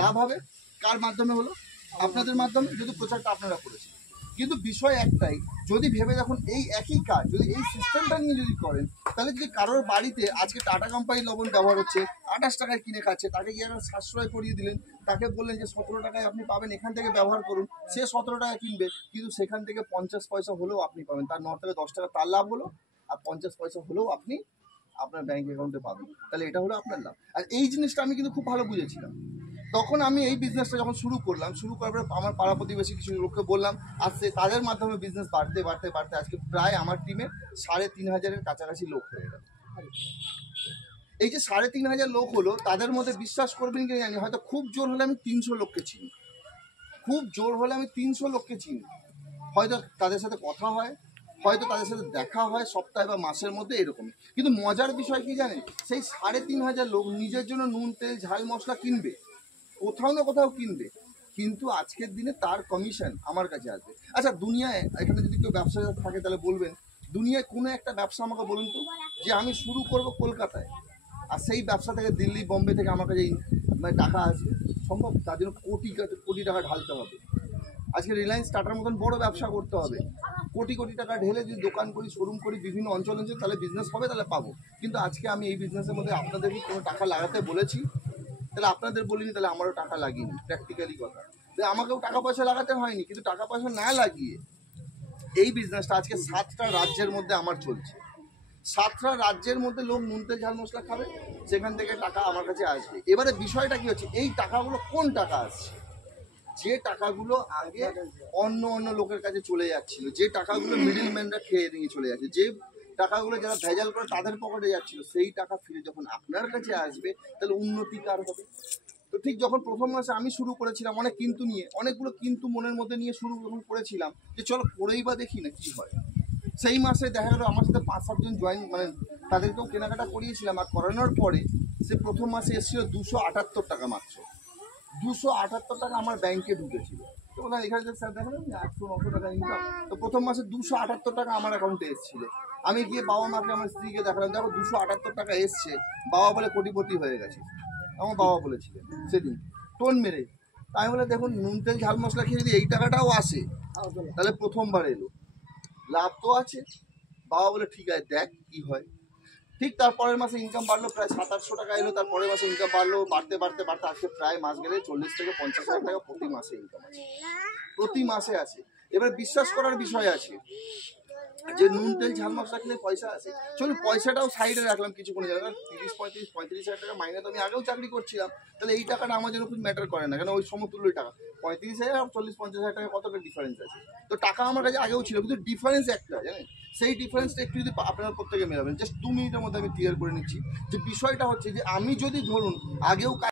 লাভ হবে কার মাধ্যমে হলো? আপনাদের মাধ্যমে, যদি প্রচারটা আপনারা করেছেন। কিন্তু বিষয় একটাই, যদি ভেবে দেখুন এই একই কাজ যদি এই সিস্টেমটা নিয়ে যদি করেন, তাহলে যদি কারোর বাড়িতে আজকে টাটা কোম্পানি লবণ ব্যবহার হচ্ছে, 28 টাকায় কিনে খাচ্ছে, তাকে গিয়ে সাশ্রয় করিয়ে দিলেন, তাকে বললেন যে 17 টাকায় আপনি পাবেন, এখান থেকে ব্যবহার করুন, সে 17 টাকা কিনবে, কিন্তু সেখান থেকে 50 পয়সা হলেও আপনি পাবেন, তার 9 থেকে 10 টাকা তার লাভ হলো, আর 50 পয়সা হলেও আপনি আপনার ব্যাংক অ্যাকাউন্টে পাবেন। তাহলে এটা হলো আপনার লাভ। আর এই জিনিসটা আমি কিন্তু খুব ভালো বুঝেছিলাম। তখন আমি এই বিজনেসটা যখন শুরু করার পরে আমার পাড়া প্রতিবেশী কিছু লোককে বললাম, আসছে তাদের মাধ্যমে বিজনেস বাড়তে বাড়তে বাড়তে আজকে প্রায় আমার টিমে 3,500-এর কাছাকাছি লোক হয়ে গেল। এই যে 3,500 লোক হলো, তাদের মধ্যে বিশ্বাস করবেন কি জানি, হয়তো খুব জোর হলে আমি 300 লোককে চিনি, খুব জোর হলে আমি 300 লোককে চিনি। হয়তো তাদের সাথে কথা হয়, হয়তো তাদের সাথে দেখা হয় সপ্তাহে বা মাসের মধ্যে, এরকমই। কিন্তু মজার বিষয় কি জানেন, সেই 3,500 লোক নিজের জন্য নুন তেল ঝাল মশলা কিনবে, কোথাও না কোথাও কিনবে, কিন্তু আজকের দিনে তার কমিশন আমার কাছে আসবে। আচ্ছা, দুনিয়ায় এখানে যদি কেউ ব্যবসা থাকে তাহলে বলবেন, দুনিয়ায় কোনো একটা ব্যবসা আমাকে বলুন তো, যে আমি শুরু করব কলকাতায়, আর সেই ব্যবসা থেকে দিল্লি বোম্বে থেকে আমার কাছে মানে টাকা আসবে, সম্ভব? তার জন্য কোটি কোটি টাকা ঢালতে হবে। আজকে রিলায়েন্স টাটার মতন বড় ব্যবসা করতে হবে, কোটি কোটি টাকা ঢেলে যদি দোকান করি, শোরুম করি বিভিন্ন অঞ্চলে, তাহলে বিজনেস হবে, তাহলে পাবো। কিন্তু আজকে আমি এই বিজনেসের মধ্যে আপনাদেরকে কোনো টাকা লাগাতে বলেছি, তাহলে আপনাদের বলিনি, তাহলে আমারও টাকা লাগিনি, প্র্যাকটিক্যালি কথা। আমাকেও টাকা পয়সা লাগাতে হয়নি, কিন্তু টাকা পয়সা না লাগিয়ে এই বিজনেসটা আজকে 7টা রাজ্যের মধ্যে আমার চলছে। 7টা রাজ্যের মধ্যে লোক নুন তেল ঝাল মশলা খাবে, সেখান থেকে টাকা আমার কাছে আসবে। এবারে বিষয়টা কি হচ্ছে, এই টাকাগুলো কোন টাকা আসছে? যে টাকাগুলো আগে অন্য অন্য লোকের কাছে চলে যাচ্ছিল, যে টাকাগুলো মিডলম্যানরা খেয়ে নিয়ে চলে যাচ্ছে, যে টাকাগুলো যারা ভেজাল করে তাদের পকেটে যাচ্ছিল, সেই টাকা ফিরে যখন আপনার কাছে আসবে, তাহলে উন্নতি কার হবে? তো ঠিক যখন প্রথম মাসে আমি শুরু করেছিলাম অনেক কিন্তু নিয়ে, অনেকগুলো কিন্তু মনের মধ্যে নিয়ে শুরু যখন করেছিলাম, যে চলো করেই বা দেখি না কি হয়, সেই মাসে দেখা গেলো আমার সাথে 5-7 জন জয়েন, মানে তাদেরকেও কেনাকাটা করিয়েছিলাম। আর করানোর পরে সে প্রথম মাসে এসেছিল 278 টাকা, মাত্র 278 টাকা আমার ব্যাংকে ঢুকেছিল। তো বললাম এখানে যে স্যার দেখেন 800-900 টাকা ইনকাম, তো প্রথম মাসে 278 টাকা আমার অ্যাকাউন্টে এসেছিল। আমি গিয়ে বাবা মাকে, আমার স্ত্রীকে দেখালাম, দেখো 278 টাকা এসছে, বাবা বলে কোটিপতি হয়ে গেছে, আমার বাবা বলেছিলেন সেদিন টোন মেরে। আমি বলে দেখুন, নুন তেল ঝাল মশলা খেয়ে যদি এই টাকাটাও আসে, তাহলে প্রথমবার এলো, লাভ তো আছে। বাবা বলে ঠিক আছে দেখ কি হয়। ঠিক তার পরের মাসে ইনকাম বাড়লো, প্রায় 700-800 টাকা এলো। তার পরের মাসে ইনকাম বাড়লো, বাড়তে বাড়তে বাড়তে আজকে প্রায় মাস গেলে 40 থেকে 50 হাজার টাকা প্রতি মাসে ইনকাম আছে, প্রতি মাসে আছে। এবার বিশ্বাস করার বিষয় আছে যে নুন তেল ঝাল মশলা খেলে পয়সা আছে, চলুন পয়সাটাও সাইডে রাখলাম কিছুক্ষণের জন্য। 30-35 হাজার টাকা মাইনে তো আমি আগেও চাকরি করছিলাম, তাহলে এই টাকাটা আমার জন্য খুব ম্যাটার করে না, কেন ওই সমতুল্য টাকা 35,000 আর 40-50 হাজার টাকা কতটা ডিফারেন্স আছে। তো টাকা আমার কাছে আগেও ছিল, কিন্তু ডিফারেন্স একটা, জানেন, সেই ডিফারেন্সটা একটু যদি আপনার প্রত্যেকে মেলাবেন, জাস্ট 2 মিনিটের মধ্যে আমি ক্লিয়ার করে নিচ্ছি। যে বিষয়টা হচ্ছে যে আমি যদি ধরুন আগেও